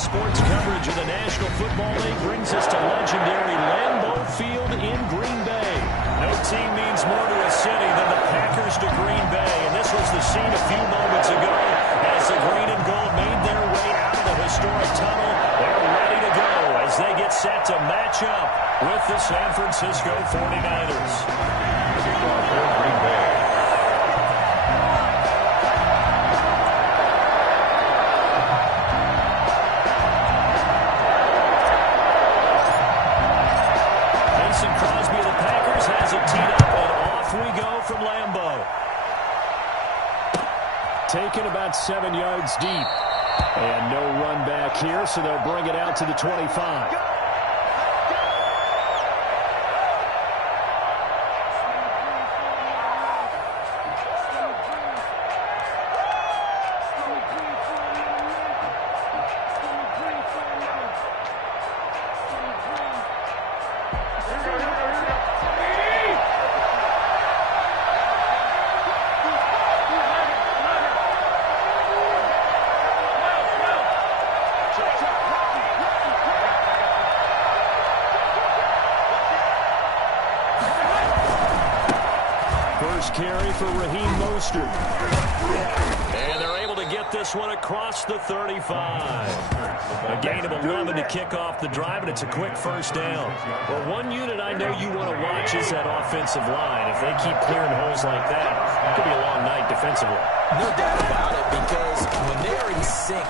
sports coverage of the National Football League brings us to legendary Lambeau Field in Green Bay. No team means more to a city than the Packers to Green Bay, and this was the scene a few moments ago as the green and gold made their way out of the historic tunnel. They're ready to go as they get set to match up with the San Francisco 49ers. Green Bay. From Lambeau. Taken about 7 yards deep. And no run back here, so they'll bring it out to the 25. Carry for Raheem Mostert. And they're able to get this one across the 35. A gain of 11 to kick off the drive, and it's a quick first down. Well, one unit I know you want to watch is that offensive line. If they keep clearing holes like that, it could be a long night defensively. No doubt about it, because when they're in sync,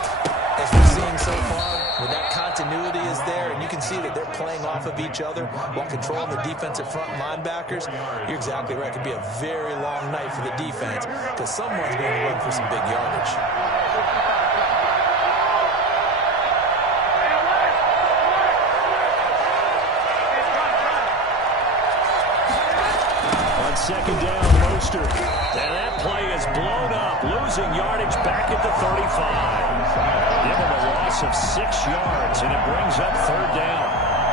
as we're seeing so far, when that continuity is there and you can see that they're playing off of each other while controlling the defensive front linebackers, you're exactly right. It could be a very long night for the defense because someone's going to run for some big yardage. On second down, Mostert. And that play is blown up, losing yardage back at the 35. Give him a loss of 6 yards, and it brings up third down.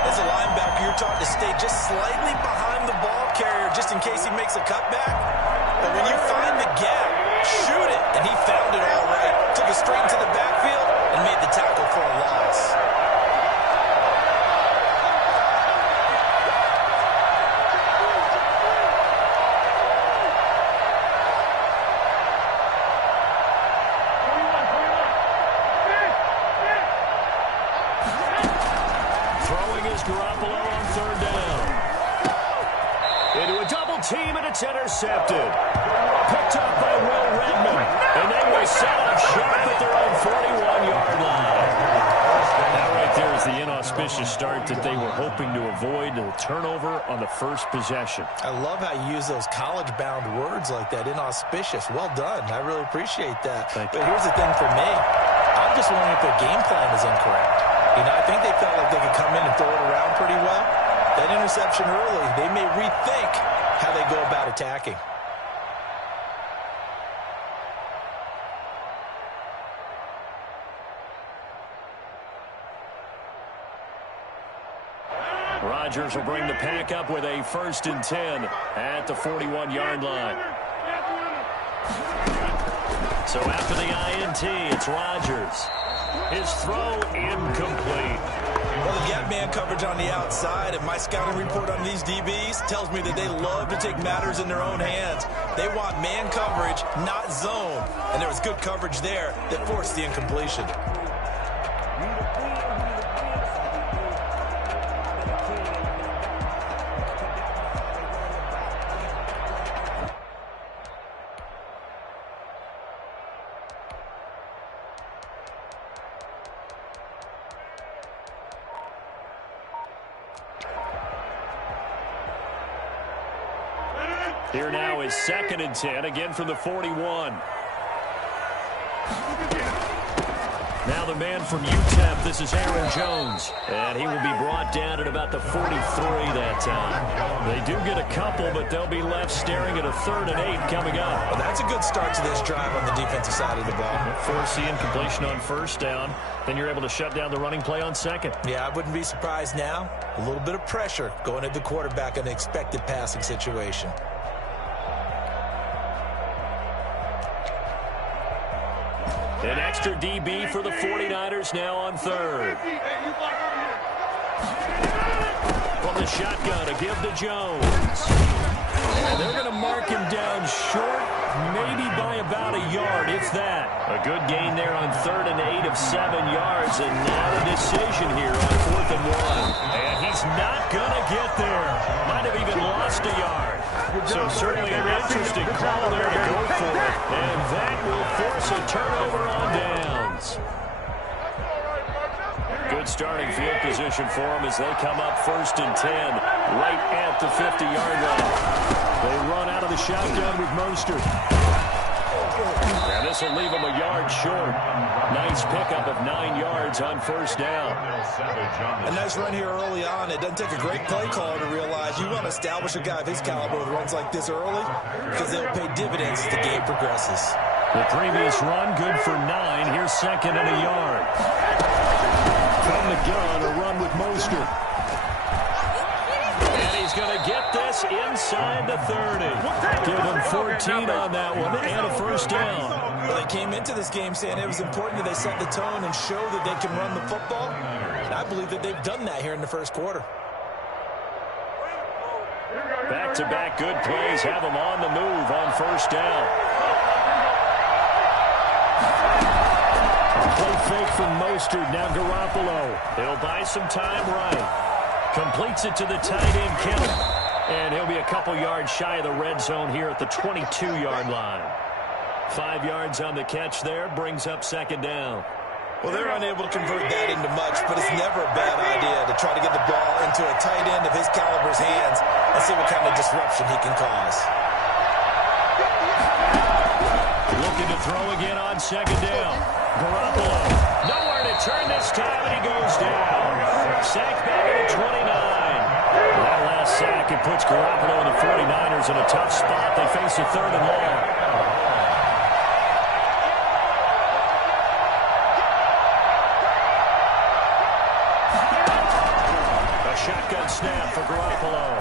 As a linebacker, you're taught to stay just slightly behind the ball carrier just in case he makes a cutback. But when you find the gap, shoot it. And he found it all right. Took it straight into the backfield and made the tackle for a loss. Team, and it's intercepted. Picked up by Will Redmond. And they will set up sharp at their own 41-yard line. That right there is the inauspicious start that they were hoping to avoid, the turnover on the first possession. I love how you use those college-bound words like that, inauspicious. Well done. I really appreciate that. Thank you. But here's the thing for me. I'm just wondering if their game plan is incorrect. You know, I think they felt like they could come in and throw it around pretty well. That interception early, they may rethink how they go about attacking. Rodgers will bring the pack up with a 1st and 10 at the 41-yard line. So after the INT, it's Rodgers. His throw incomplete. Well, the gap man coverage on the outside, and my scouting report on these DBs tells me that they love to take matters in their own hands. They want man coverage, not zone. And there was good coverage there that forced the incompletion. Here now is 2nd and 10, again from the 41. Now the man from UTEP, this is Aaron Jones. And he will be brought down at about the 43 that time. They do get a couple, but they'll be left staring at a 3rd and 8 coming up. Well, that's a good start to this drive on the defensive side of the ball. Force the incompletion on 1st down. Then you're able to shut down the running play on 2nd. Yeah, I wouldn't be surprised now. A little bit of pressure going at the quarterback in an expected passing situation. An extra DB for the 49ers now on third. From the shotgun, a give to Jones. And they're going to mark him down short, maybe by about a yard, if that. A good gain there on 3rd and 8 of 7 yards, and now a decision here on 4th and 1. And he's not going to get there. Might have even lost a yard. So certainly an interesting call there to go for it. And that will force a turnover on downs. Good starting field position for them as they come up 1st and 10, right at the 50-yard line. They run out of the shotgun with Mostert. And this will leave them a yard short. Nice pickup of 9 yards on 1st down. A nice run here early on. It doesn't take a great play caller to realize you want to establish a guy of his caliber with runs like this early because they'll pay dividends as the game progresses. The previous run, good for 9. Here's 2nd and a yard. From the gun, a run with Mostert. And he's going to get this inside the 30. Give him 14 on that one and a 1st down. Well, they came into this game saying it was important that they set the tone and show that they can run the football. And I believe that they've done that here in the 1st quarter. Back-to-back good plays have them on the move on 1st down. Play fake from Mostert, now Garoppolo. He'll buy some time right. Completes it to the tight end, Kittle. And he'll be a couple yards shy of the red zone here at the 22-yard line. 5 yards on the catch there, brings up 2nd down. Well, they're unable to convert that into much, but it's never a bad idea to try to get the ball into a tight end of his caliber's hands and see what kind of disruption he can cause. Looking to throw again on 2nd down. Garoppolo, nowhere to turn this time, and he goes down. Sacked back at the 29. That last sack, it puts Garoppolo and the 49ers in a tough spot. They face a 3rd and long. A shotgun snap for Garoppolo.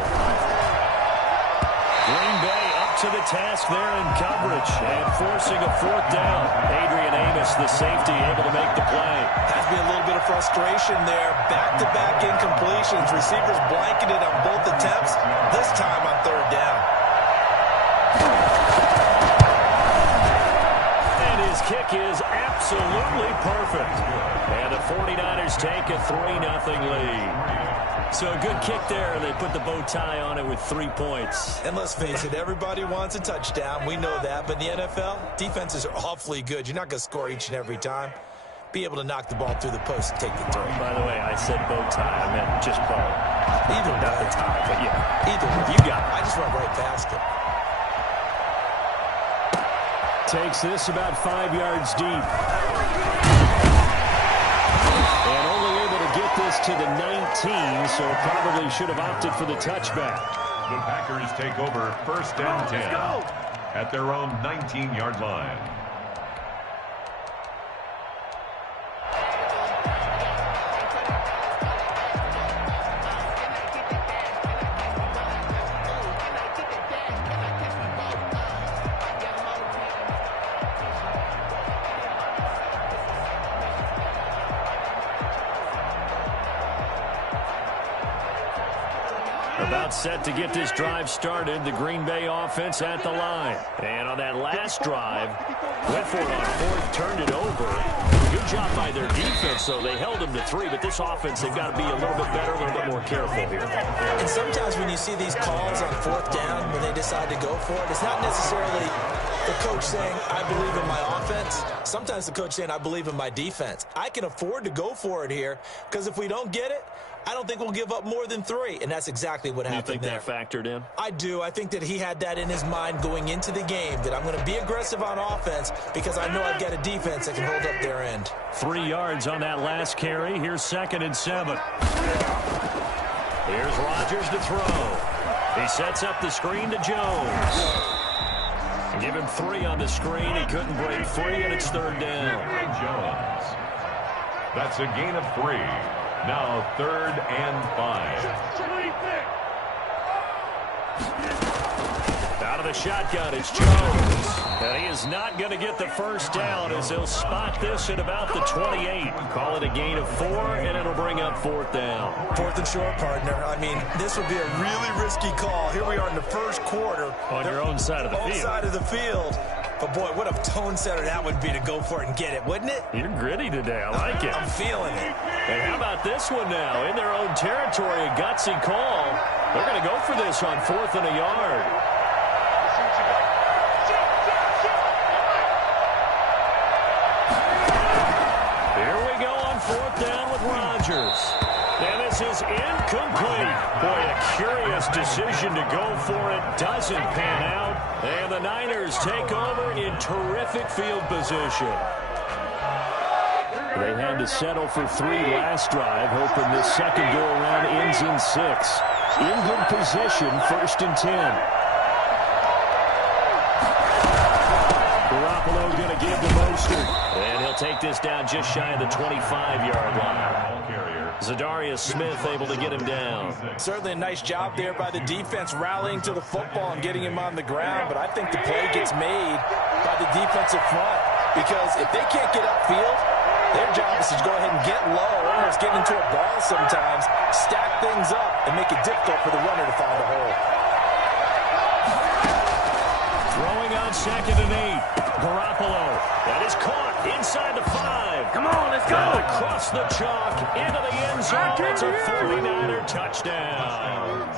Green Bay up to the task there in coverage and forcing a 4th down. Adrian Amos, the safety, able to make the play. Has to be a little bit of frustration there. Back-to-back incompletions. Receivers blanketed on both attempts. This time on 3rd down. And his kick is absolutely perfect. And the 49ers take a 3-0 lead. So a good kick there. They put the bow tie on it with 3 points. And let's face it, everybody wants a touchdown. We know that. But in the NFL, defenses are awfully good. You're not going to score each and every time. Be able to knock the ball through the post and take the throw. By the way, I said bow tie. I meant just bow. Either way. Not the tie, but yeah. Either way. You got it. I just went right past it. Takes this about 5 yards deep. And only able to get this to the 19, so probably should have opted for the touchback. The Packers take over 1st and 10 at their own 19-yard line. About set to get this drive started. The Green Bay offense at the line. And on that last drive, went for it on 4th, turned it over. Good job by their defense, so they held them to 3. But this offense, they've got to be a little bit better, a little bit more careful here. And sometimes when you see these calls on 4th down, when they decide to go for it, it's not necessarily the coach saying, I believe in my offense. Sometimes the coach saying, I believe in my defense. I can afford to go for it here because if we don't get it, I don't think we'll give up more than 3, and that's exactly what happened there. You think that factored in? I do. I think that he had that in his mind going into the game, that I'm going to be aggressive on offense because I know I've got a defense that can hold up their end. 3 yards on that last carry. Here's 2nd and 7. Here's Rodgers to throw. He sets up the screen to Jones. Give him 3 on the screen. He couldn't break free, and it's 3rd down. Jones. That's a gain of 3. Now 3rd and 5. Out of the shotgun, it's Jones. And he is not going to get the first down as he'll spot this at about the 28. Call it a gain of 4, and it'll bring up 4th down. 4th and short, partner. I mean, this would be a really risky call. Here we are in the first quarter. On your own side of the field. Own side of the field. But, boy, what a tone setter that would be to go for it and get it, wouldn't it? You're gritty today. I like it. I'm feeling it. And how about this one now? In their own territory, a gutsy call. They're going to go for this on 4th and a yard. Here we go on 4th down with Rodgers. And this is incomplete. Boy, a curious decision to go for it. Doesn't pan out. And the Niners take over in terrific field position. They had to settle for 3 last drive, hoping this second go-around ends in 6. In good position, 1st and 10. Garoppolo going to give to Mostert. And he'll take this down just shy of the 25-yard line. Zadarius Smith able to get him down. Certainly a nice job there by the defense rallying to the football and getting him on the ground. But I think the play gets made by the defensive front. Because if they can't get upfield, their job is to go ahead and get low, almost get into a ball sometimes, stack things up, and make it difficult for the runner to find a hole. Throwing on 2nd and 8. Garoppolo. That is caught inside the 5. Come on, let's go. Across the chalk, into the end zone. It's a 49er touchdown.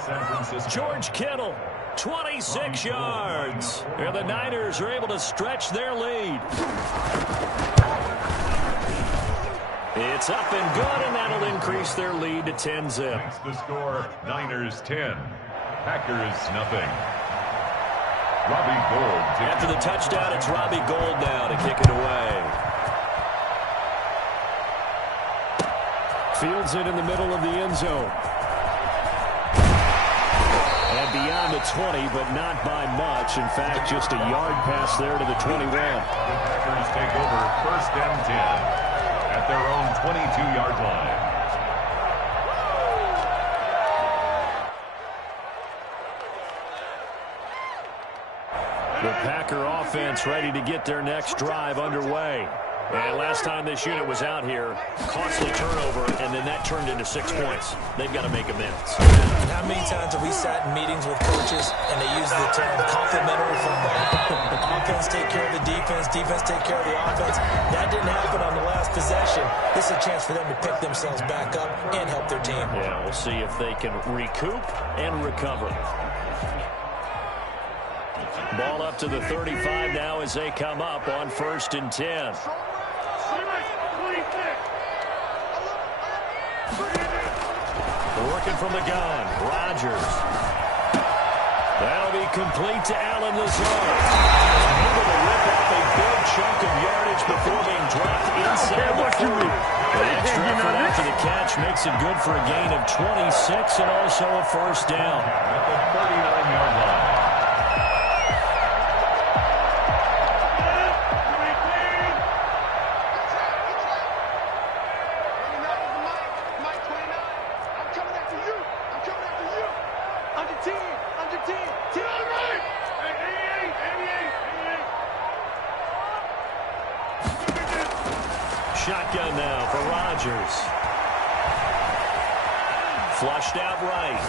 George Kittle, 26 yards. And the Niners are able to stretch their lead. It's up and good, and that'll increase their lead to 10-zip. The score, Niners 10, Packers nothing. Robbie Gould. After the touchdown, it's Robbie Gould now to kick it away. Fields it in the middle of the end zone. And beyond the 20, but not by much. In fact, just a yard pass there to the 21. The Packers take over 1st and 10 at their own 22-yard line. The Packer offense ready to get their next drive underway. And last time this unit was out here, costly turnover, and then that turned into 6 points. They've got to make amends. How many times have we sat in meetings with coaches and they use the term complementary football? Offense take care of the defense, defense take care of the offense. That didn't happen on the last possession. This is a chance for them to pick themselves back up and help their team. Yeah, we'll see if they can recoup and recover. Ball up to the 35 now as they come up on 1st and 10. Working from the gun, Rodgers. That'll be complete to Allen Lazard. Able to rip off a big chunk of yardage before being dropped inside the 30. The extra effort after the catch makes it good for a gain of 26 and also a 1st down. At the 39-yard line. Shotgun now for Rodgers. Flushed out right.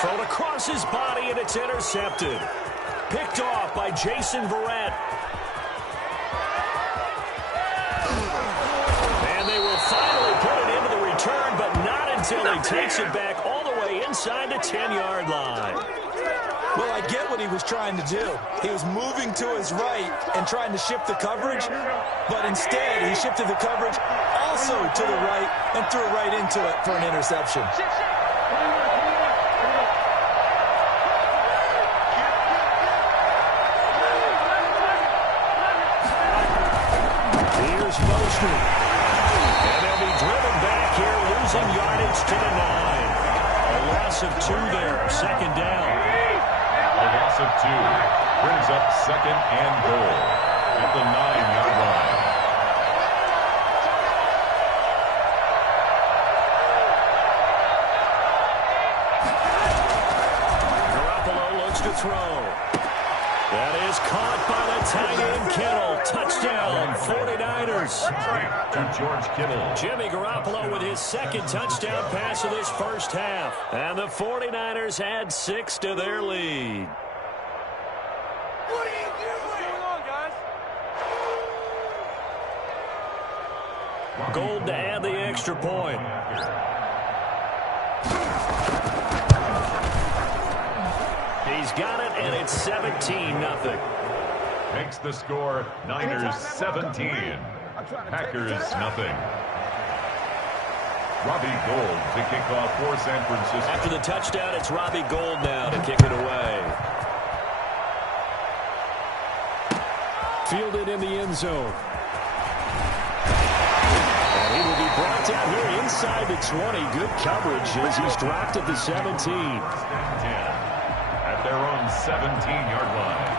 Thrown across his body, and it's intercepted. Picked off by Jason Verrett. And they will finally put it into the return, but not until he takes it back all the way inside the 10-yard line. Well, I get what he was trying to do. He was moving to his right and trying to shift the coverage, but instead he shifted the coverage also to the right and threw it right into it for an interception. Here's Mostert. And they'll be driven back here, losing yardage to the 9. A loss of 2 there, 2nd down. A loss of 2 brings up 2nd and goal at the 9-yard line. to throw. That is caught by the tight end Kittle. Touchdown, 49ers. To George Kittle. Jimmy Garoppolo with his second touchdown pass of this first half. And the 49ers add 6 to their lead. What are you doing? What's going on, guys? Gold to add the extra point. He's got it, and it's 17-0. Makes the score Niners 17. Packers nothing. Robbie Gould to kick off for San Francisco. After the touchdown, it's Robbie Gould now to kick it away. Fielded in the end zone. And he will be brought down here inside the 20. Good coverage as he's dropped at the 17. At their own 17-yard line.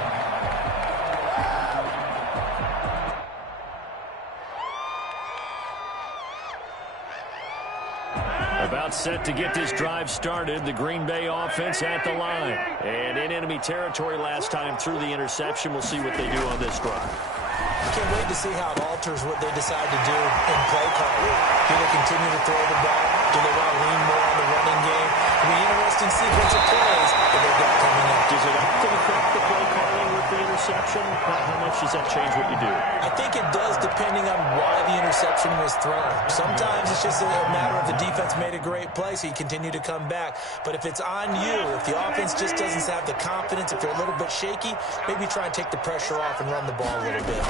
About set to get this drive started. The Green Bay offense at the line. And in enemy territory last time through the interception. We'll see what they do on this drive. I can't wait to see how it alters what they decide to do in play calling. Do they continue to throw the ball? Do they want to lean more on the running game? It'll be interesting sequence of plays that they've got coming up. Does it often affect the play calling with the interception? How much does that change what you do? I think it does depending on why the interception was thrown. Sometimes it's just a matter of the defense made a great play, so you continue to come back. But if it's on you, if the offense just doesn't have the confidence, if they're a little bit shaky, maybe try and take the pressure off and run the ball a little bit.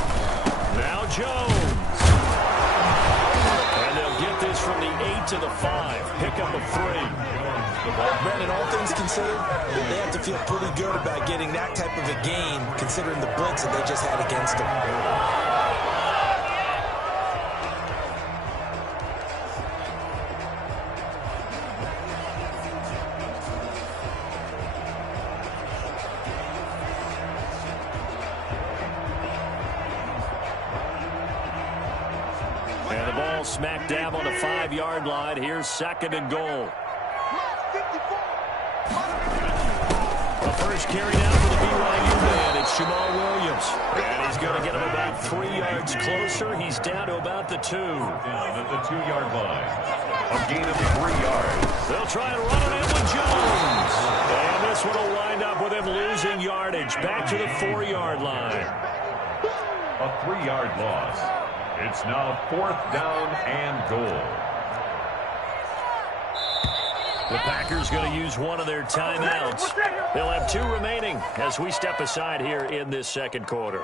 Now Jones. And they'll get this from the 8 to the 5. Pick up a 3. Brandon, all things considered, they have to feel pretty good about getting that type of a gain, considering the blitz that they just had against them. And the ball smack dab on the 5-yard line. Here's 2nd and goal. The first carry down for the BYU man. It's Jamal Williams. And he's going to get him about 3 yards closer. He's down to about the 2. Down at the 2-yard line. A gain of 3 yards. They'll try and run it in with Jones. And this one will wind up with him losing yardage. Back to the 4-yard line. A 3-yard loss. It's now 4th down and goal. The Packers going to use one of their timeouts. They'll have 2 remaining as we step aside here in this second quarter.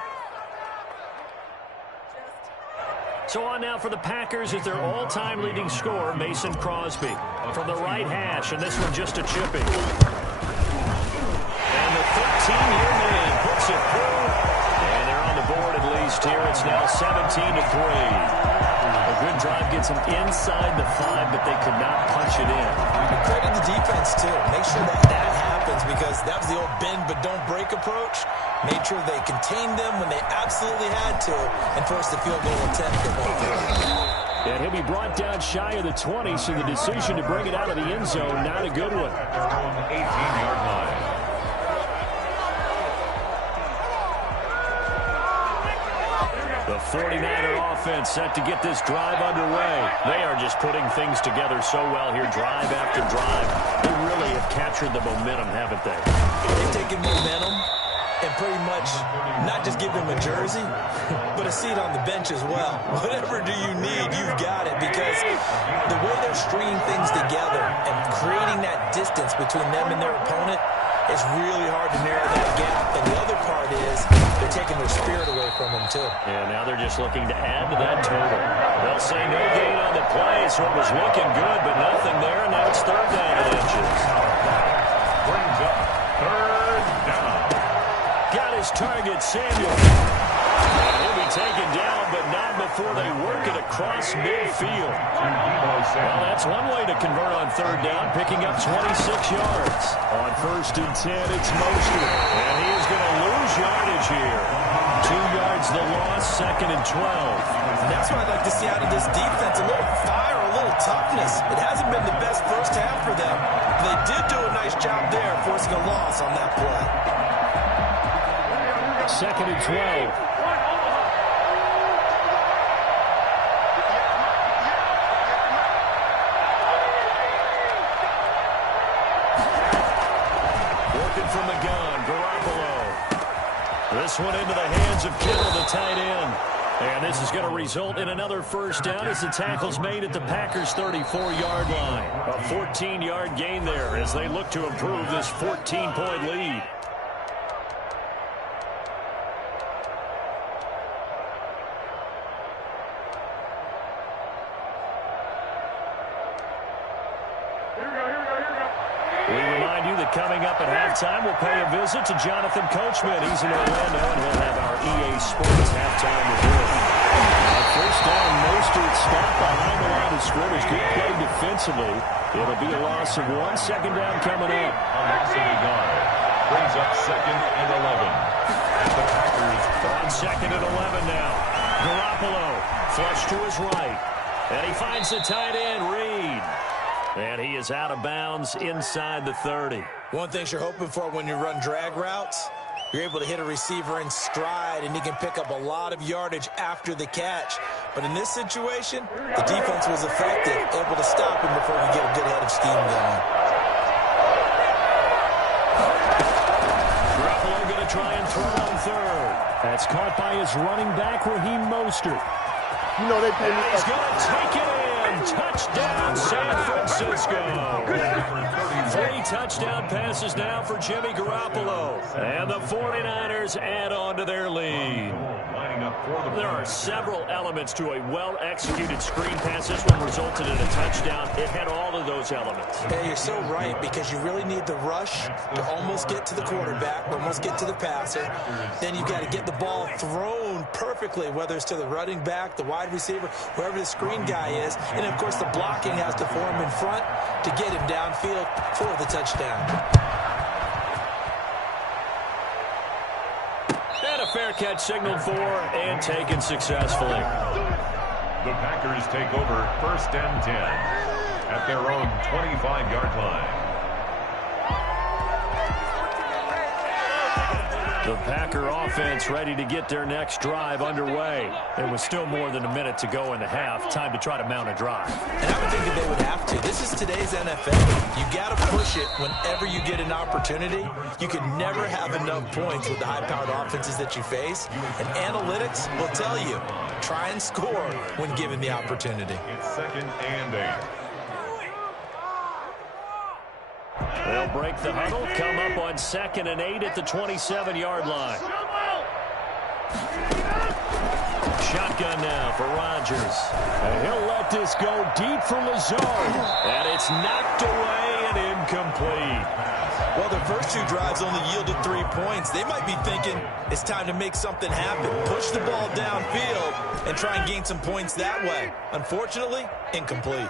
So on now for the Packers is their all-time leading scorer, Mason Crosby. From the right hash, and this one just a chipping. And the 13-year man puts it through. And they're on the board at least here. It's now 17-3. A good drive gets them inside the 5, but they could not punch it in. Credit the defense, too. Make sure that happens because that was the old bend but don't break approach. Made sure they contained them when they absolutely had to and forced the field goal attempt that went through. And he'll be brought down shy of the 20, so the decision to bring it out of the end zone, not a good one. 18-yard line. The 49er offense set to get this drive underway. They are just putting things together so well here, drive after drive. They really have captured the momentum, haven't they? They've taken momentum and pretty much not just give them a jersey, but a seat on the bench as well. Whatever do you need, you've got it, because the way they're stringing things together and creating that distance between them and their opponent, it's really hard to narrow that gap. And the other part is they're taking their spirit away from them, too. Yeah, now they're just looking to add to that total. They'll say no gain on the play, so it was looking good, but nothing there, and now it's 3rd down and inches. Brings up 3rd down. Got his target, Samuel. And he'll be taken down, but not before they work it across midfield. Well, that's one way to convert on 3rd down, picking up 26 yards. On 1st and 10, it's Mosley. And he is going to lose yardage here. 2 yards the loss, 2nd and 12. And that's what I'd like to see out of this defense. A little fire, a little little toughness. It hasn't been the best first half for them. They did do a nice job there, forcing a loss on that play. 2nd and 12. Working from the gun, Garoppolo. This one into the hands of Kittle, the tight end. And this is going to result in another first down as the tackle's made at the Packers' 34-yard line. A 14-yard gain there as they look to improve this 14-point lead. We remind you that coming up at halftime, we'll pay a visit to Jonathan Coachman. He's in Orlando, and he'll have our EA Sports halftime report. First down, Mostert stopped behind the line of scrimmage. Good play defensively. It'll be a loss of 1. 2nd down coming up. A loss of a yard. Brings up 2nd and 11. At the Packers. On 2nd and 11 now. Garoppolo flush to his right. And he finds the tight end, Reed. And he is out of bounds inside the 30. One thing you're hoping for when you run drag routes, you're able to hit a receiver in stride, and he can pick up a lot of yardage after the catch. But in this situation, the defense was effective, able to stop him before we get a good head of steam going. Garoppolo going to try and throw on 3rd. That's caught by his running back, Raheem Mostert. You know they pay me. He's going to take it in. Touchdown, San Francisco. 3 touchdown passes now for Jimmy Garoppolo. And the 49ers add on to their lead. There are several elements to a well-executed screen pass. This one resulted in a touchdown. It had all of those elements. Hey, you're so right, because you really need the rush to almost get to the quarterback, almost get to the passer. Then you've got to get the ball thrown perfectly, whether it's to the running back, the wide receiver, whoever the screen guy is. And, of course, the blocking has to form in front to get him downfield for the touchdown. And a fair catch signaled for and taken successfully. The Packers take over 1st and 10 at their own 25-yard line. The Packer offense ready to get their next drive underway. There was still more than a minute to go in the half. Time to try to mount a drive. And I would think that they would have to. This is today's NFL. You got to push it whenever you get an opportunity. You could never have enough points with the high-powered offenses that you face. And analytics will tell you, try and score when given the opportunity. It's 2nd and 8. They'll break the huddle, come up on 2nd and 8 at the 27-yard line. Shotgun now for Rodgers. And he'll let this go deep for Lazard. And it's knocked away and incomplete. Well, their first 2 drives only yielded 3 points. They might be thinking it's time to make something happen. Push the ball downfield and try and gain some points that way. Unfortunately, incomplete.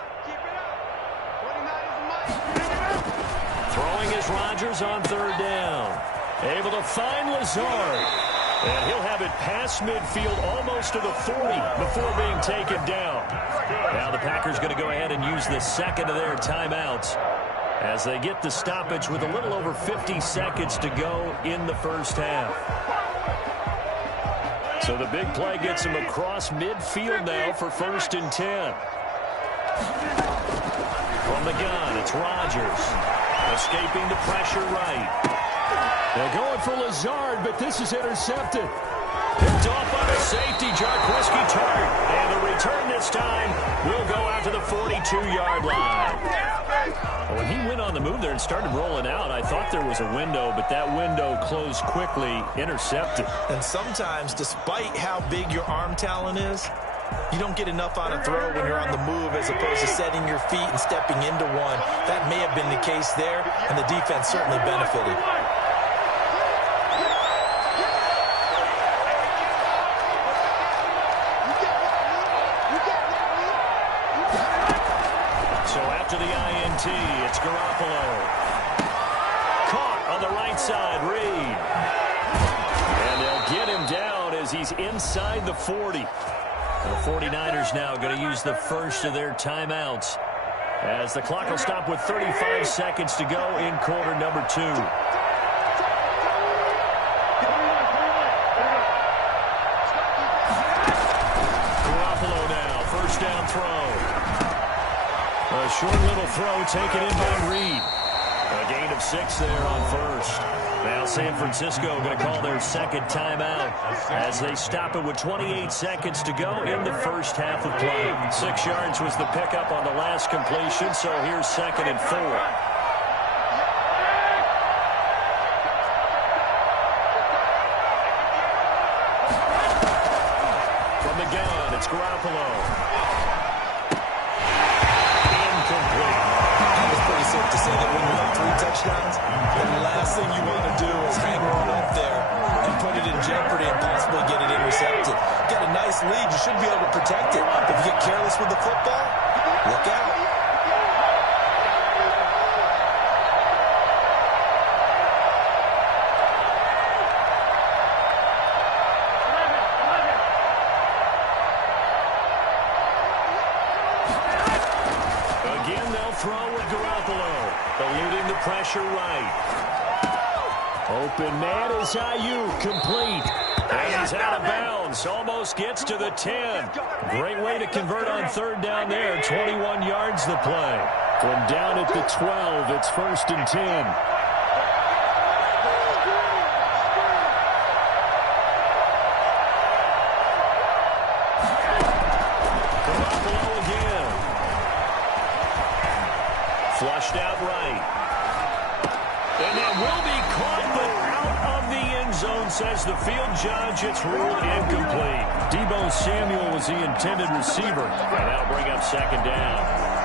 Throwing is Rodgers on 3rd down. Able to find Lazard. And he'll have it past midfield almost to the 40 before being taken down. Now the Packers going to go ahead and use the 2nd of their timeouts as they get the stoppage with a little over 50 seconds to go in the first half. So the big play gets him across midfield now for 1st and 10. From the gun, it's Rodgers. Escaping the pressure right. They're going for Lazard, but this is intercepted. Picked off by the safety, Jarquiski Tartt. And the return this time will go out to the 42-yard line. When he went on the move there and started rolling out, I thought there was a window, but that window closed quickly, intercepted. And sometimes, despite how big your arm talent is, you don't get enough on a throw when you're on the move as opposed to setting your feet and stepping into one. That may have been the case there, and the defense certainly benefited. So after the INT, it's Garoppolo. Caught on the right side, Reed. And they'll get him down as he's inside the 40. The 49ers now going to use the first of their timeouts, as the clock will stop with 35 seconds to go in quarter number 2. Garoppolo now, first down throw. A short little throw taken in by Reed. A gain of 6 there on first. Now San Francisco going to call their second timeout as they stop it with 28 seconds to go in the first half of play. 6 yards was the pickup on the last completion, so here's 2nd and 4. From the gun, it's Garoppolo. Incomplete. It was pretty safe to say that when you have 3 touchdowns, the last thing you want to do is hang one up there and put it in jeopardy and possibly get it intercepted. Got a nice lead. You should be able to protect it. If you get careless with the football, look out. Again, they'll throw with Garoppolo, eluding the pressure right. Open man is Ayuk, complete. And he's out of bounds, almost gets to the 10. Great way to convert on third down there, 21 yards the play. From down at the 12, it's 1st and 10. Garoppolo again. Flushed out right. And that will be caught, but out of the end zone, says the field judge. It's ruled incomplete. Deebo Samuel was the intended receiver, and that'll bring up 2nd down.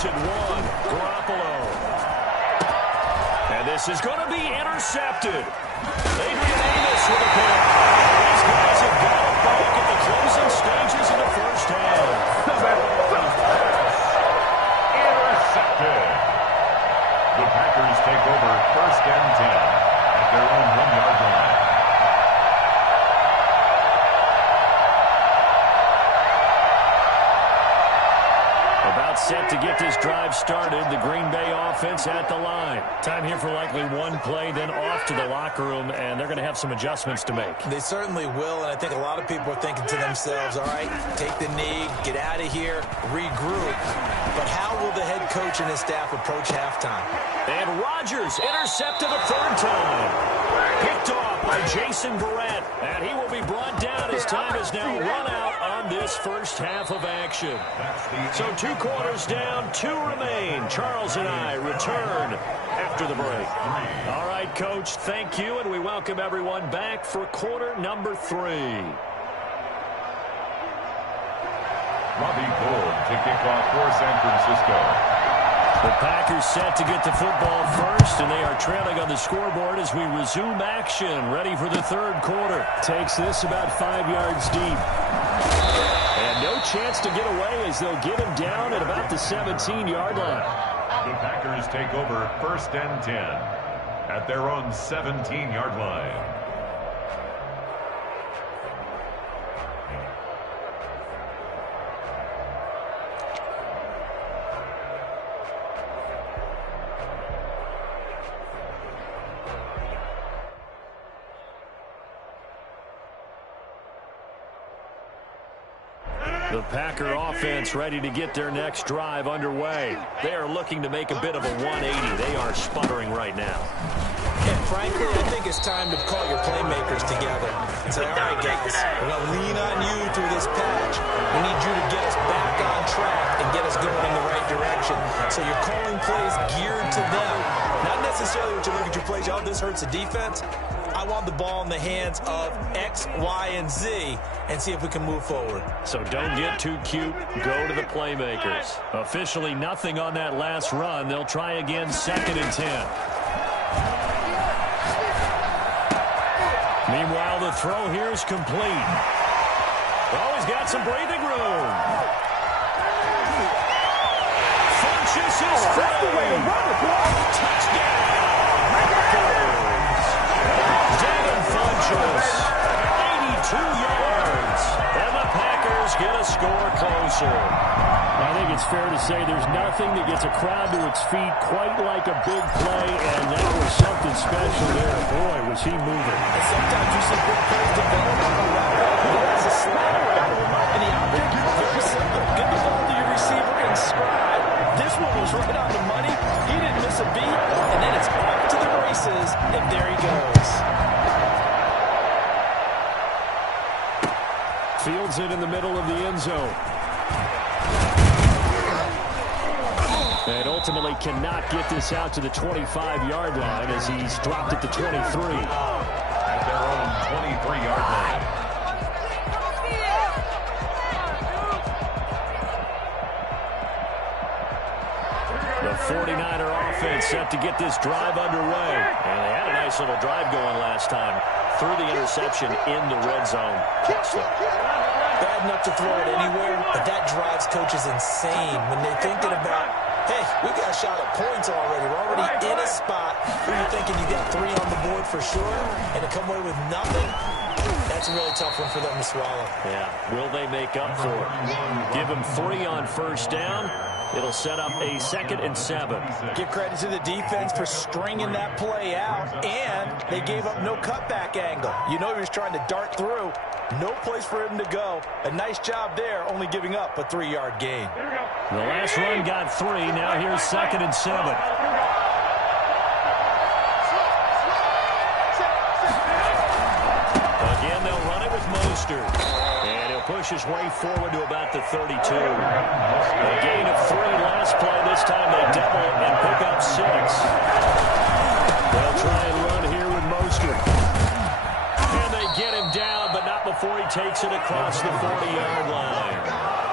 At 1, Garoppolo. And this is going to be intercepted. Adrian Amos with a pick. These guys have got it back at the closing stages of the first half. Intercepted. The Packers take over 1st and 10 at their own 1-yard line. Set to get this drive started. The Green Bay offense at the line. Time here for likely one play, then off to the locker room, and they're going to have some adjustments to make. They certainly will, and I think a lot of people are thinking to themselves, all right, take the knee, get out of here, regroup. But how will the head coach and his staff approach halftime? And Rodgers intercepted a 3rd time. Picked off by Jason Verrett, and he will be brought down as time is now run out on this first half of action. So 2 quarters down, 2 remain. Charles and I return after the break. All right, Coach, thank you, and we welcome everyone back for quarter number 3. Robbie Gould to kick off for San Francisco. The Packers set to get the football first, and they are trailing on the scoreboard as we resume action, ready for the 3rd quarter. Takes this about 5 yards deep. And no chance to get away as they'll get him down at about the 17-yard line. The Packers take over 1st and 10 at their own 17-yard line. The Packer offense ready to get their next drive underway. They are looking to make a bit of a 180. They are sputtering right now. And frankly, I think it's time to call your playmakers together and say, all right, guys, we're going to lean on you through this patch. We need you to get us back on track and get us going in the right direction. So you're calling plays geared to them. Not necessarily what you look at your plays, oh, this hurts the defense. I want the ball in the hands of X, Y, and Z and see if we can move forward. So don't get too cute. Go to the playmakers. Officially nothing on that last run. They'll try again 2nd and 10. Meanwhile, the throw here is complete. Oh, he's got some breathing room. Funches is free. Touchdown. Devin Funches, 82 yards. And the Packers get a score closer. I think it's fair to say there's nothing that gets a crowd to its feet quite like a big play, and that was something special there. Boy, was he moving. And sometimes you see big plays develop on the route. There's a slider route, and the object is very simple. Get the ball to your receiver and stride. This one was right on the money. He didn't miss a beat, and then it's off to the races, and there he goes. Fields it in the middle of the end zone. And ultimately cannot get this out to the 25-yard line as he's dropped at the 23. At their own 23-yard line. The 49er offense set to get this drive underway. And they had a nice little drive going last time. Threw the interception in the red zone. Bad enough to throw it anywhere, but that drives coaches insane when they're thinking about, hey, we got a shot at points already. We're already in a spot where you're thinking you got 3 on the board for sure, and to come away with nothing, that's a really tough one for them to swallow. Yeah, will they make up for it? Give them 3 on first down. It'll set up a 2nd and 7. Give credit to the defense for stringing that play out, and they gave up no cutback angle. You know he was trying to dart through. No place for him to go. A nice job there, only giving up a 3-yard gain. The last run got 3. Now here's 2nd and 7. Again, they'll run it with Mostert. And he'll push his way forward to about the 32. A gain of 3 last play. This time they double it and pick up 6. They'll try and run here with Mostert. And they get him down, but not before he takes it across the 40-yard line.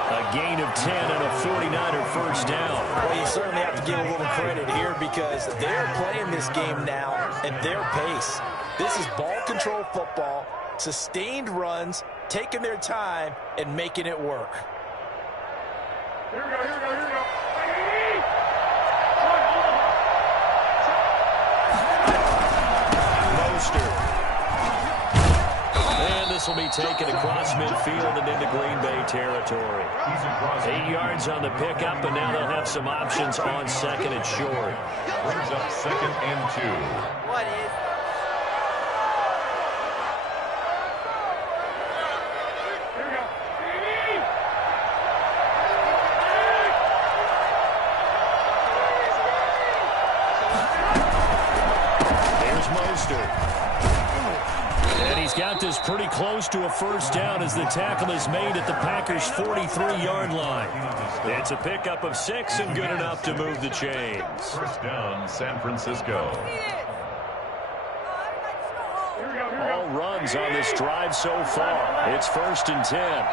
A gain of 10 and a 49er first down. Well, you certainly have to give a little credit here because they're playing this game now at their pace. This is ball control football, sustained runs, taking their time, and making it work. Here we go, here we go, here we go. Mostert. And this will be taken across midfield and into Green Bay territory. 8 yards on the pickup, and now they'll have some options on 2nd and short. Brings up 2nd and 2. What is And he's got this pretty close to a first down as the tackle is made at the Packers' 43-yard line. It's a pickup of 6 and good enough to move the chains. First down, San Francisco. All runs on this drive so far. It's 1st and 10.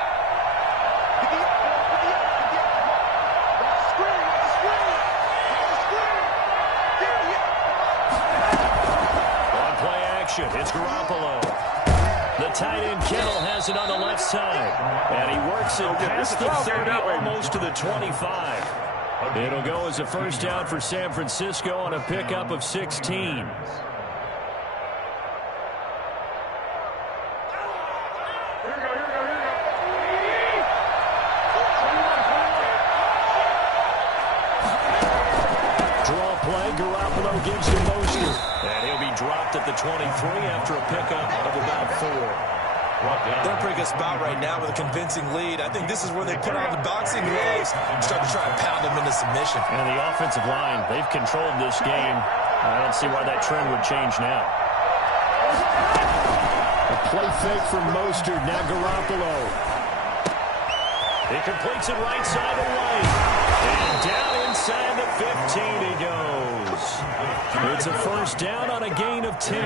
It's Garoppolo. The tight end Kittle has it on the left side. And he works it past the 30, almost to the 25. It'll go as a first down for San Francisco on a pickup of 16. Draw play, Garoppolo gives to Mostert. And he'll be dropped at the 23 after a pickup of about 4. They're in a pretty good spot right now with a convincing lead. I think this is where they put on the boxing gloves and start to try and pound them into submission. And the offensive line, they've controlled this game. I don't see why that trend would change now. A play fake from Mostert, now Garoppolo. He completes it right side away. And down inside the 15 he goes. It's a first down on a gain of 10.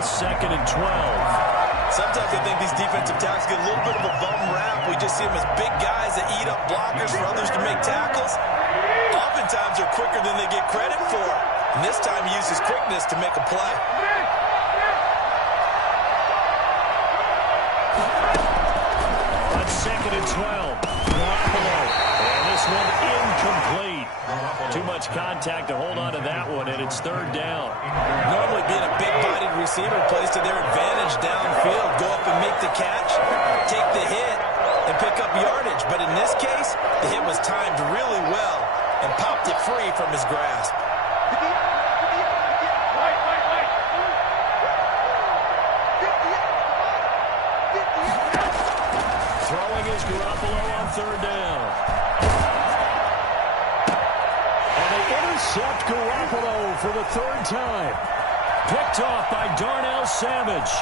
nonetheless. 2nd and 12. Sometimes I think these defensive tackles get a little bit of a bum rap. We just see them as big guys that eat up blockers for others to make tackles. Oftentimes they're quicker than they get credit for. And this time he uses quickness to make a play. On 2nd and 12. Garoppolo. And this one incomplete. Too much contact to hold on to that one, and it's 3rd down. Normally being a big-bodied receiver plays to their advantage downfield. Go up and make the catch, take the hit, and pick up yardage. But in this case, the hit was timed really well and popped it free from his grasp. Throwing is Garoppolo on 3rd down. And they intercept Garoppolo for the 3rd time. Picked off by Darnell Savage.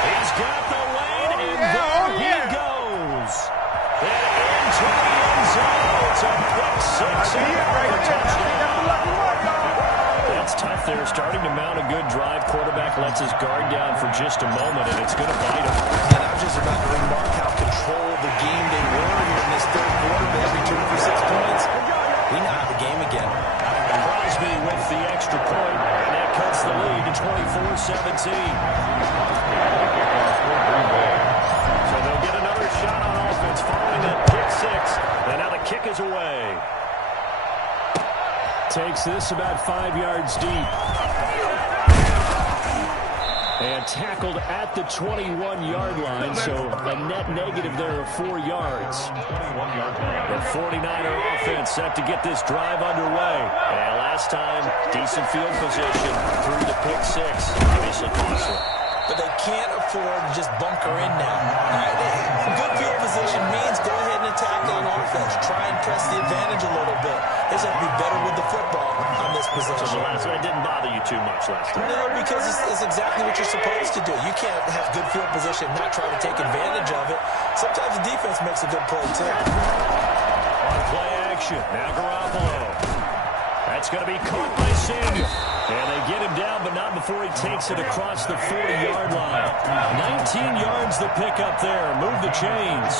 He's got the lane, and there he goes. And into the end zone. It's a pick 6 and a touchdown. That's tough there. Starting to mount a good drive. Quarterback lets his guard down for just a moment, and it's going to bite him. And I'm just about to remark how controlled the game they were here in this 3rd quarter. They returned for 6 points. We now have the game again. Crosby with the extra point, and that cuts the lead to 24-17. So they'll get another shot on offense following that pick 6, and now the kick is away. Takes this about 5 yards deep. And tackled at the 21-yard line, so a net negative there of 4 yards. The 49er offense set to get this drive underway. And last time, decent field position through the pick 6. Obviously costly. But they can't afford to just bunker in now. Good field position means go ahead and attack on offense. Try and press the advantage a little bit. They just have to be better with the football on this possession. So the last one, it didn't bother you too much last time. No, because it's exactly what you're supposed to do. You can't have good field position and not try to take advantage of it. Sometimes the defense makes a good play, too. On play action, now Garoppolo. That's going to be caught by Samuel. And they get him down, but not before he takes it across the 40-yard line. 19 yards the pickup there. Move the chains.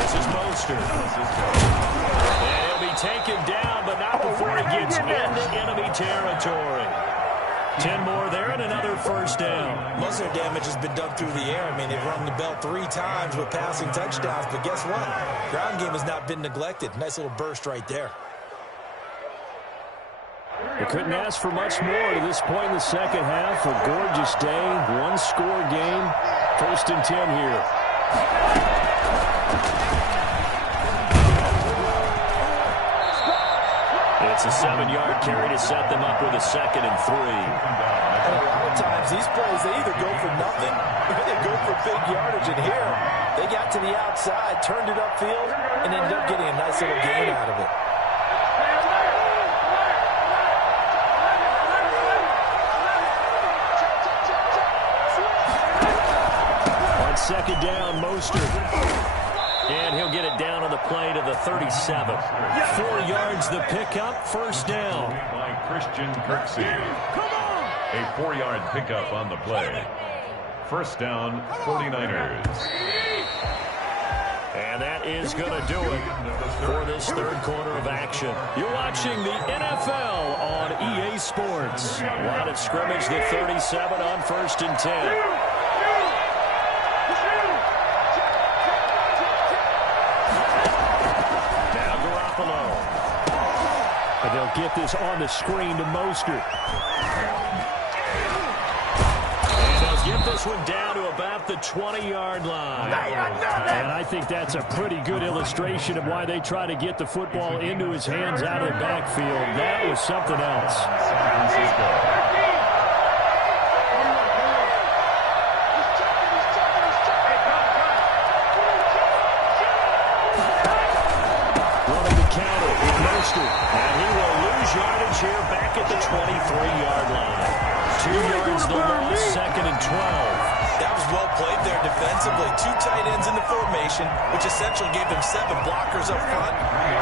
This is Mostert. And he'll be taken down, but not before he gets into enemy territory. 10 more there and another 1st down. Most of their damage has been done through the air. I mean, they've rung the bell 3 times with passing touchdowns, but guess what? Ground game has not been neglected. Nice little burst right there. They couldn't ask for much more to this point in the 2nd half. A gorgeous day, 1-score game. 1st and 10 here. It's a 7-yard carry to set them up with a 2nd and 3. And a lot of times these plays, they either go for nothing or they go for big yardage. And here, they got to the outside, turned it upfield, and ended up getting a nice little gain out of it. On 2nd down, Mostert. And he'll get it down on the play to the 37. 4 yards the pickup, 1st down. By Christian Kirksey. A 4-yard pickup on the play. 1st down, 49ers. And that is going to do it for this 3rd quarter of action. You're watching the NFL on EA Sports. Line of scrimmage, the 37 on 1st and 10. And they'll get this on the screen to Mostert. And they'll get this one down to about the 20-yard line. And I think that's a pretty good illustration of why they try to get the football into his hands out of the backfield. That was something else. San Francisco. And he will lose yardage here back at the 23-yard line. 2 yards the loss, 2nd and 12. That was well played there defensively. 2 tight ends in the formation, which essentially gave them 7 blockers up front.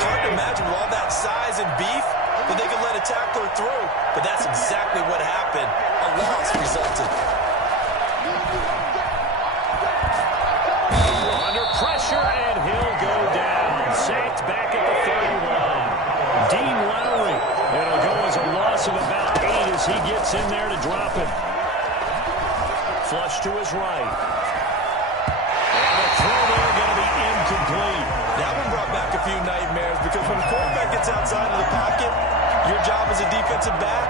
Hard to imagine with all that size and beef, that they could let a tackler through, but that's exactly what happened. A loss resulted. Under pressure, and he'll go down. Sacked back at the 31. Dean Lowry. It'll go as a loss of about 8 as he gets in there to drop it. Flush to his right. And the throw there going to be incomplete. That one brought back a few nightmares because when a quarterback gets outside of the pocket, your job as a defensive back,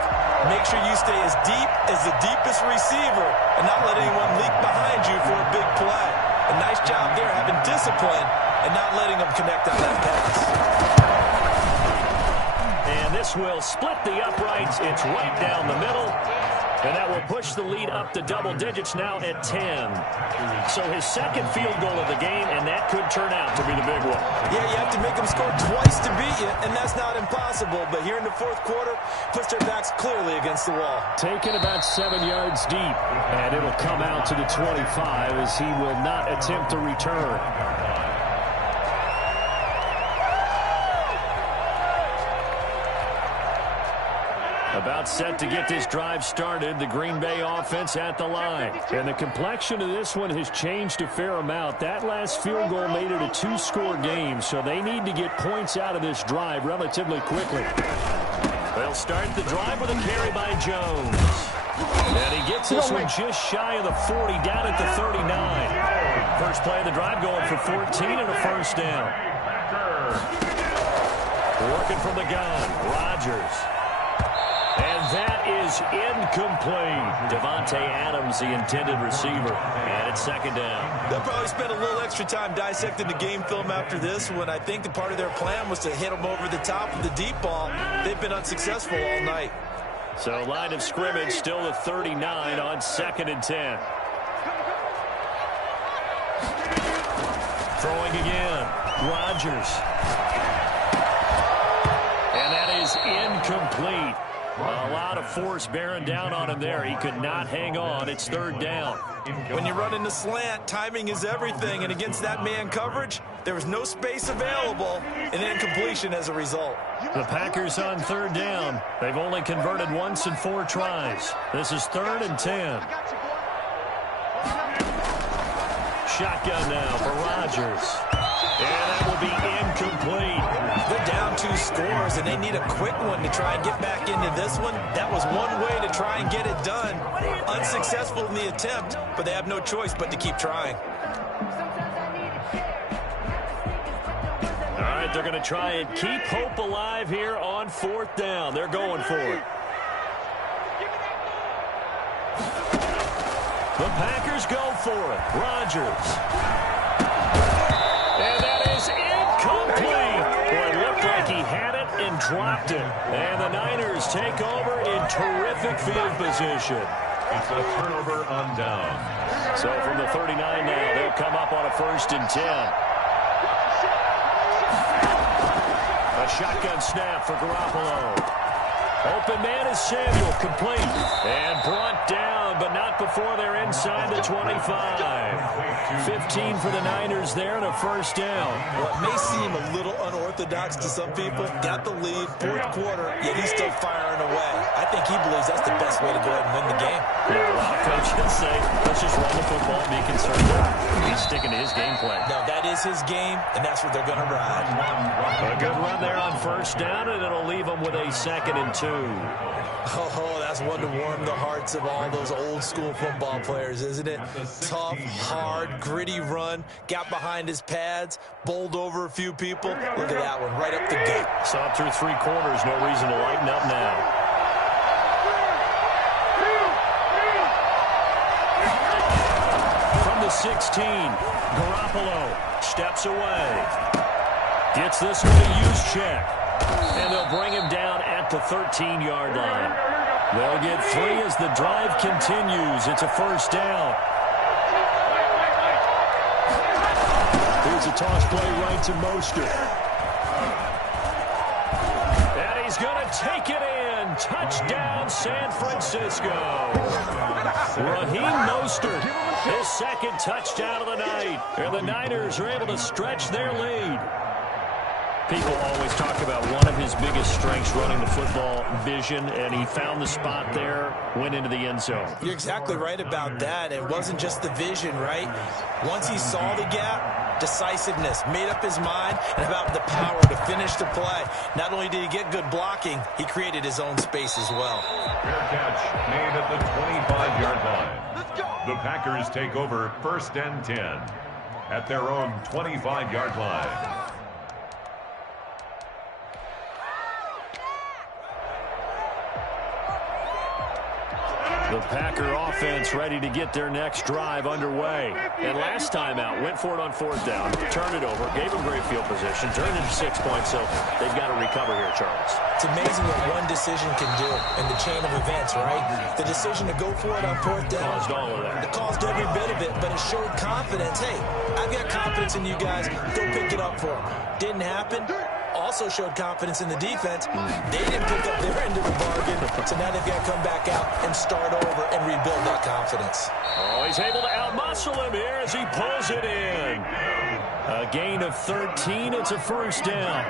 make sure you stay as deep as the deepest receiver and not let anyone leak behind you for a big play. A nice job there having discipline and not letting them connect on that pass. And this will split the uprights. It's right down the middle. And that will push the lead up to double digits now at 10. So his second field goal of the game, and that could turn out to be the big one. Yeah, you have to make them score twice to beat you, and that's not impossible. But here in the fourth quarter, puts their backs clearly against the wall. Taken about 7 yards deep, and it'll come out to the 25 as he will not attempt to return. About set to get this drive started, the Green Bay offense at the line. And the complexion of this one has changed a fair amount. That last field goal made it a 2-score game, so they need to get points out of this drive relatively quickly. They'll start the drive with a carry by Jones. And he gets this one just shy of the 40, down at the 39. First play of the drive going for 14 and a first down. Working from the gun, Rodgers. And that is incomplete. Devontae Adams, the intended receiver. And it's second down. They'll probably spend a little extra time dissecting the game film after this one. I think the part of their plan was to hit them over the top with the deep ball. They've been unsuccessful all night. So line of scrimmage still the 39 on second and 10. Throwing again. Rodgers. And that is incomplete. A lot of force bearing down on him there. He could not hang on. It's third down. When you run in the slant, timing is everything. And against that man coverage, there was no space available, and incompletion as a result. The Packers on third down. They've only converted once in 4 tries. This is third and 10. Shotgun now for Rodgers. And that will be incomplete. They're down 2 scores, and they need a quick one to try and get back into this one. That was one way to try and get it done. Unsuccessful in the attempt, but they have no choice but to keep trying. All right, they're going to try and keep hope alive here on fourth down. They're going for it. The Packers go for it. Rodgers. And that is incomplete. Boy, it looked like he had it and dropped it. And the Niners take over in terrific field position. It's a turnover on down. So from the 39 now, they'll come up on a first and 10. A shotgun snap for Garoppolo. Open man is Samuel, complete. And brought down, but not before they're inside the 25. 15 for the Niners there and a first down. What may seem a little unorthodox to some people, got the lead, fourth quarter, yet he's still firing away. I think he believes that's the best way to go ahead and win the game. Yeah, a lot of coaches say, let's just run the football and be conservative. He's sticking to his game plan. No, that is his game, and that's what they're going to ride. A good run there on first down, and it'll leave them with a second and 2. Oh, that's one to warm the hearts of all those old school football players, isn't it? Tough, hard, gritty run, got behind his pads, bowled over a few people. Look at that one, right up the gut. So up through 3 quarters, no reason to lighten up now. From the 16, Garoppolo steps away. Gets this one a use check. And they'll bring him down at the 13-yard line. They'll get 3 as the drive continues. It's a first down. Here's a toss play right to Mostert. And he's going to take it in. Touchdown, San Francisco. Raheem Mostert, his second touchdown of the night. And the Niners are able to stretch their lead. People always talk about one of his biggest strengths running the football, vision, and he found the spot there, went into the end zone. You're exactly right about that. It wasn't just the vision, right? Once he saw the gap, decisiveness, made up his mind, and about the power to finish the play. Not only did he get good blocking, he created his own space as well. Fair catch made at the 25-yard line. The Packers take over 1st and 10 at their own 25-yard line. The Packer offense ready to get their next drive underway. And last time out, went for it on 4th down, turned it over, gave them great field position, turned into 6 points, so they've got to recover here, Charles. It's amazing what one decision can do in the chain of events, right? The decision to go for it on 4th down. Caused all of that. It caused every bit of it, but it showed confidence. Hey, I've got confidence in you guys. Go pick it up for them. Didn't happen. Also showed confidence in the defense. They didn't pick up their end of the bargain, so now they've got to come back out and start over and rebuild that confidence. Oh, he's able to outmuscle him here as he pulls it in. A gain of 13. It's a 1st down.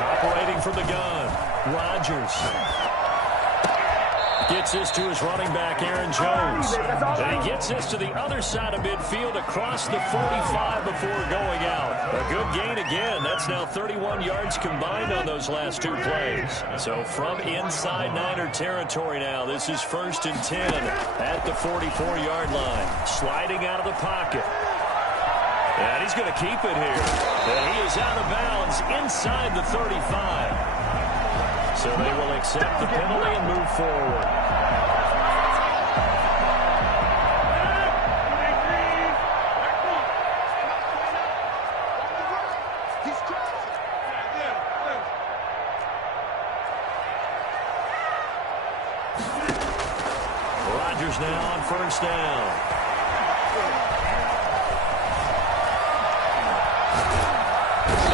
Operating from the gun, Rodgers. Gets this to his running back, Aaron Jones. And he gets this to the other side of midfield across the 45 before going out. A good gain again. That's now 31 yards combined on those last 2 plays. So from inside Niner territory now, this is 1st and 10 at the 44-yard line. Sliding out of the pocket. And he's going to keep it here. And he is out of bounds inside the 35. So they will accept the penalty and move forward. Rodgers now on 1st down.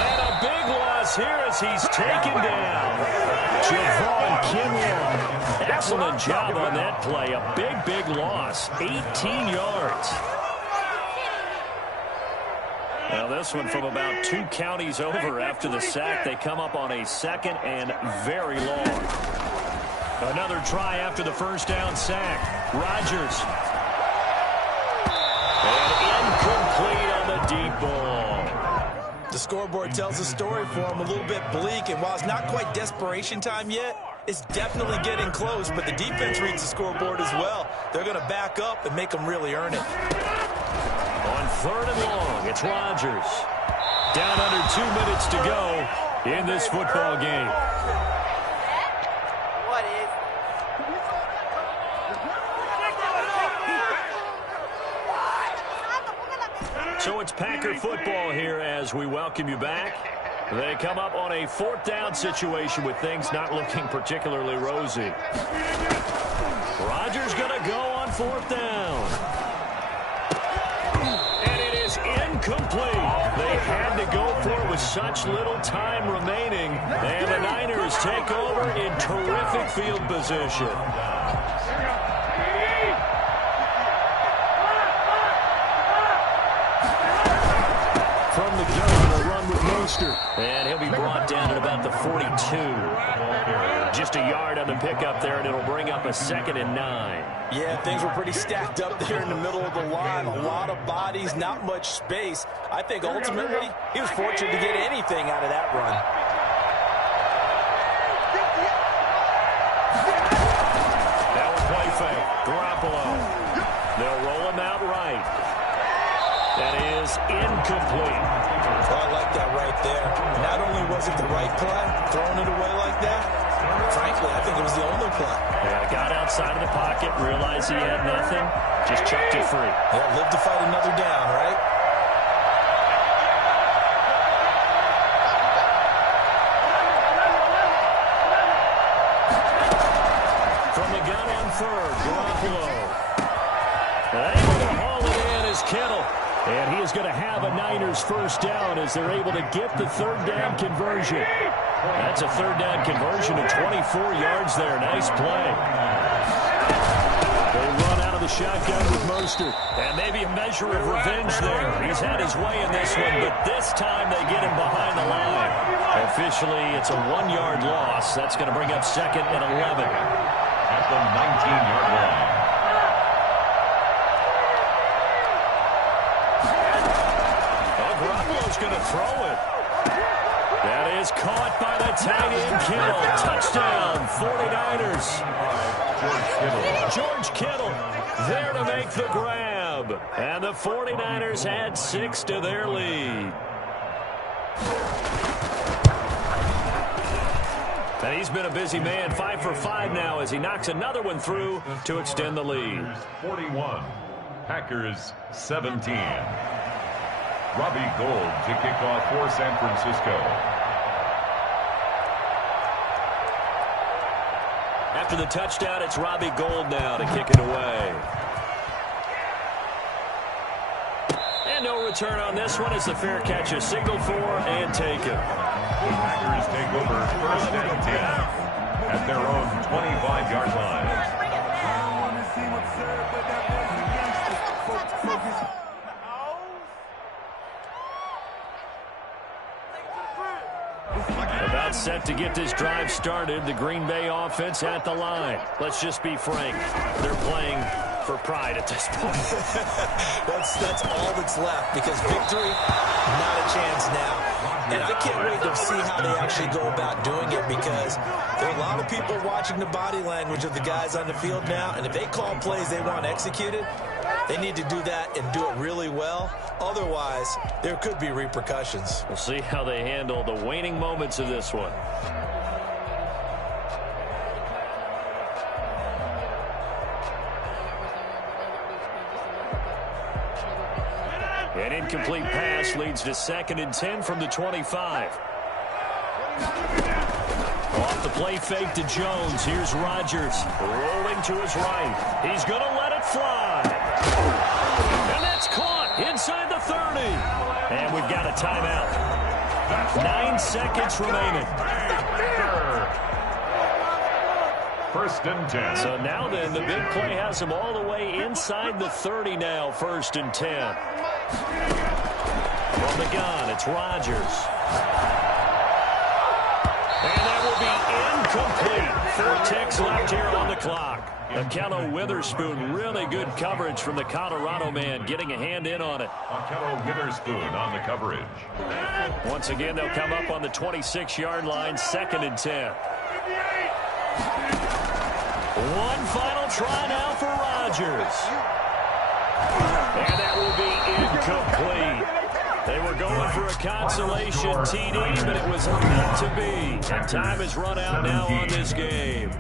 And a big loss here as he's taken down. Javon Kinlaw. Excellent job on that play. A big loss. 18 yards. Now this one from about 2 counties over after the sack. They come up on a 2nd and very long. Another try after the 1st down sack. Rodgers. And incomplete on the deep ball. The scoreboard tells a story for him, a little bit bleak, and while it's not quite desperation time yet, it's definitely getting close, but the defense reads the scoreboard as well. They're going to back up and make them really earn it. On 3rd and long, it's Rodgers. Down under 2 minutes to go in this football game. So it's Packer football here as we welcome you back. They come up on a 4th down situation with things not looking particularly rosy. Rodgers going to go on 4th down. And it is incomplete. They had to go for it with such little time remaining. And the Niners take over in terrific field position. From the gun, a run with Mostert. And he'll be brought down at about the 42. Just a yard on the pickup there, and it'll bring up a 2nd and 9. Yeah, things were pretty stacked up there in the middle of the line. A lot of bodies, not much space. I think ultimately he was fortunate to get anything out of that run. That was play fake. Garoppolo. They'll roll him out right. That is incomplete. Oh, I like that right there. Not only was it the right play, throwing it away like that, frankly, I think it was the only play. Yeah, got outside of the pocket, realized he had nothing, just chucked it free. Yeah, live to fight another down, right? From the gun on 3rd, Garoppolo. Able to haul it in is Kittle. And he is going to have a Niners 1st down as they're able to get the 3rd down conversion. That's a 3rd down conversion of 24 yards there. Nice play. They run out of the shotgun with Mostert. And maybe a measure of revenge there. He's had his way in this one, but this time they get him behind the line. Officially, it's a 1-yard loss. That's going to bring up 2nd and 11. At the 19-yard line. Garoppolo's going to throw it. That is caught by the tight end, Kittle. Touchdown, 49ers. George Kittle there to make the grab. And the 49ers add 6 to their lead. And he's been a busy man, 5 for 5 now as he knocks another one through to extend the lead. 41, Packers 17. Robbie Gould to kick off for San Francisco. After the touchdown, it's Robbie Gould now to kick it away. And no return on this one as the fair catch is signaled for and taken. The Packers take over 1st and 10 at their own 25-yard line. About set to get this drive started. The Green Bay offense at the line. Let's just be frank. They're playing for pride at this point. That's all that's left because victory, not a chance now. And I can't wait to see how they actually go about doing it because there are a lot of people watching the body language of the guys on the field now. And if they call plays they want executed, they need to do that and do it really well. Otherwise, there could be repercussions. We'll see how they handle the waning moments of this one. An incomplete pass leads to 2nd and 10 from the 25. Off the play fake to Jones. Here's Rodgers rolling to his right. He's going to let it fly. And that's caught inside the 30. And we've got a timeout. 9 seconds remaining. 1st and 10. So now then, the big play has him all the way inside the 30 now, 1st and 10. From the gun, it's Rodgers. And that will be incomplete. 4 ticks left here on the clock. Akello Witherspoon, really good coverage from the Colorado man, getting a hand in on it. Akello Witherspoon on the coverage. Once again, they'll come up on the 26-yard line, 2nd and 10. One final try now for Rodgers. And that will be incomplete. They were going for a consolation TD, but it was not to be. And time has run out now on this game.